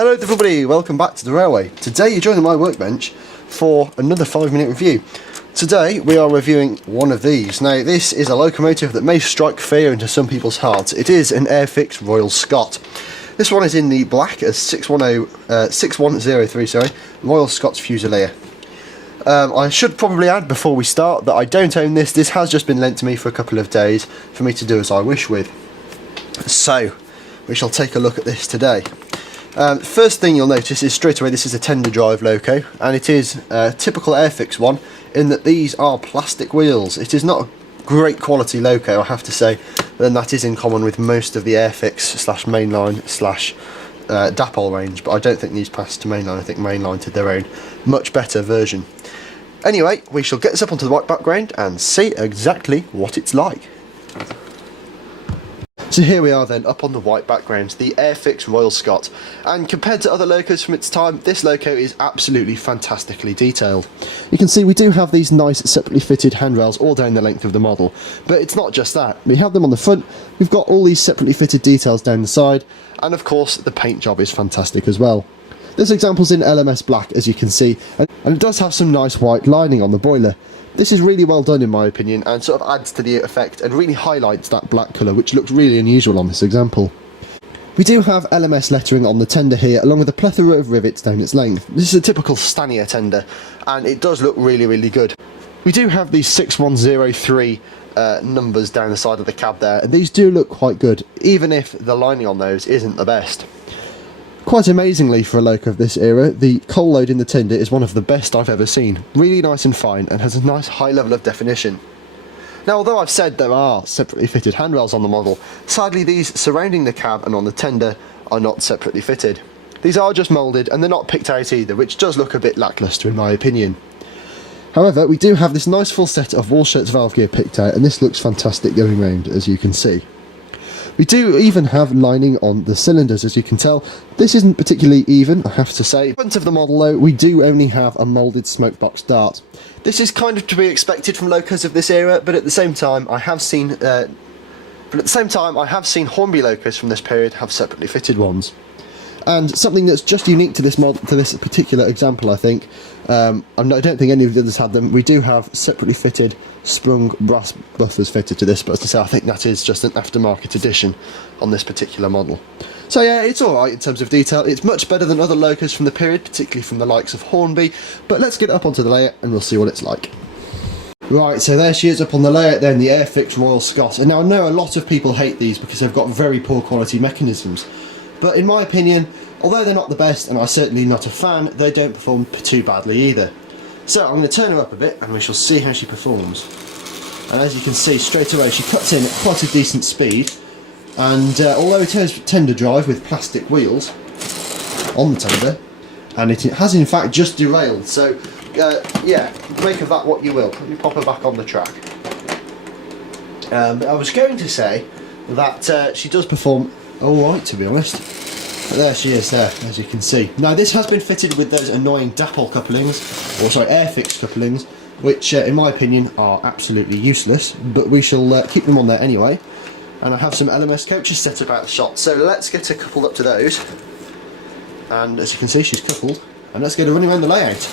Hello everybody, welcome back to the railway. Today you're joining my workbench for another 5-minute review. Today we are reviewing one of these. Now this is a locomotive that may strike fear into some people's hearts. It is an Airfix Royal Scot. This one is in the black as 6103 Royal Scots Fusilier. I should probably add before we start that I don't own this. This has just been lent to me for a couple of days for me to do as I wish with. So we shall take a look at this today. First thing you'll notice is straight away this is a tender drive loco, and it is a typical Airfix one in that these are plastic wheels. It is not a great quality loco, I have to say, but then that is in common with most of the Airfix slash mainline slash Dapol range, but I don't think these pass to mainline. I think mainline to their own much better version. Anyway, we shall get this up onto the white background and see exactly what it's like. So here we are then, up on the white background, the Airfix Royal Scot, and compared to other locos from its time, this loco is absolutely fantastically detailed. You can see we do have these nice separately fitted handrails all down the length of the model, but it's not just that. We have them on the front, we've got all these separately fitted details down the side, and of course the paint job is fantastic as well. There's examples in LMS black, as you can see, and it does have some nice white lining on the boiler. This is really well done in my opinion, and sort of adds to the effect and really highlights that black colour, which looks really unusual on this example. We do have LMS lettering on the tender here, along with a plethora of rivets down its length. This is a typical Stanier tender, and it does look really good. We do have these 6103 numbers down the side of the cab there, and these do look quite good, even if the lining on those isn't the best. Quite amazingly for a loco of this era, the coal load in the tender is one of the best I've ever seen. Really nice and fine, and has a nice high level of definition. Now, although I've said there are separately fitted handrails on the model, sadly these surrounding the cab and on the tender are not separately fitted. These are just moulded, and they're not picked out either, which does look a bit lacklustre in my opinion. However, we do have this nice full set of Walschaerts valve gear picked out, and this looks fantastic going round, as you can see. We do even have lining on the cylinders, as you can tell. This isn't particularly even, I have to say. In front of the model though, we do only have a moulded smokebox dart. This is kind of to be expected from locos of this era, but at the same time I have seen Hornby locos from this period have separately fitted ones. And something that's just unique to this particular example, I think, I don't think any of the others had them. We do have separately fitted sprung brass buffers fitted to this, but as I say, I think that is just an aftermarket edition on this particular model. So yeah, it's alright in terms of detail. It's much better than other locos from the period, particularly from the likes of Hornby, but let's get it up onto the layout and we'll see what it's like. Right, so there she is up on the layout then, the Airfix Royal Scot. And now I know a lot of people hate these because they've got very poor quality mechanisms. But in my opinion, although they're not the best, and I'm certainly not a fan, they don't perform too badly either. So I'm going to turn her up a bit and we shall see how she performs. And as you can see straight away, she cuts in at quite a decent speed, and although it has tender drive with plastic wheels on the tender, and it has in fact just derailed, so yeah, make of that what you will. Let me pop her back on the track. I was going to say that she does perform alright, to be honest. But there she is there, as you can see. Now this has been fitted with those annoying Dapol couplings, or sorry, Airfix couplings, which in my opinion are absolutely useless, but we shall keep them on there anyway. And I have some LMS coaches set about the shot, so let's get her coupled up to those. And as you can see, she's coupled, and let's get her running around the layout.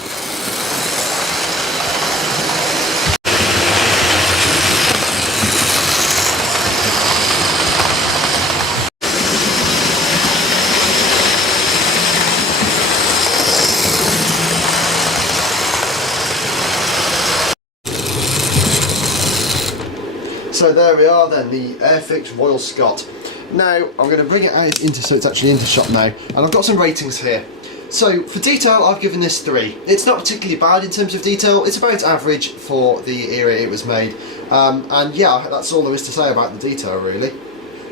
So there we are then, the Airfix Royal Scot. Now I'm going to bring it out so it's actually into shot now, and I've got some ratings here. So for detail I've given this 3. It's not particularly bad in terms of detail, it's about average for the era it was made, and yeah, that's all there is to say about the detail really.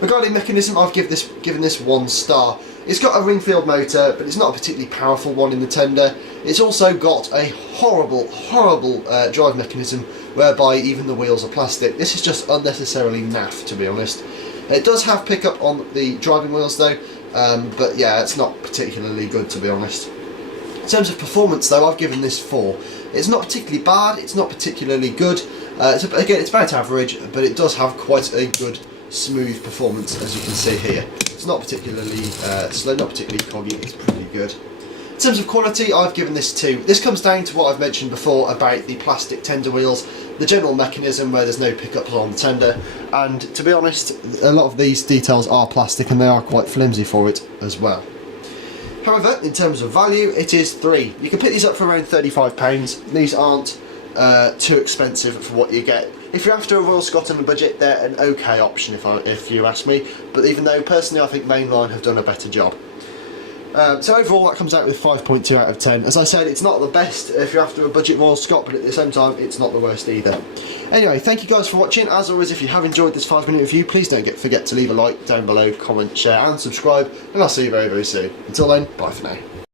Regarding mechanism, I've given this 1 star. It's got a ring-field motor, but it's not a particularly powerful one in the tender. It's also got a horrible drive mechanism whereby even the wheels are plastic. This is just unnecessarily naff, to be honest. It does have pickup on the driving wheels though, but yeah, it's not particularly good, to be honest. In terms of performance though, I've given this 4. It's not particularly bad, it's not particularly good. Again, it's about average, but it does have quite a good smooth performance, as you can see here. It's not particularly slow, not particularly coggy, it's pretty good. In terms of quality, I've given this 2. This comes down to what I've mentioned before about the plastic tender wheels, the general mechanism where there's no pickups on the tender, and to be honest, a lot of these details are plastic and they are quite flimsy for it as well. However, in terms of value, it is 3. You can pick these up for around £35. These aren't too expensive for what you get. If you're after a Royal Scot on a budget, they're an okay option if you ask me, but even though personally I think Mainline have done a better job. So overall that comes out with 5.2 out of 10. As I said, it's not the best if you're after a budget Royal Scot, but at the same time it's not the worst either. Anyway, thank you guys for watching. As always, if you have enjoyed this 5-minute review, please don't forget to leave a like down below, comment, share and subscribe, and I'll see you very, very soon. Until then, bye for now.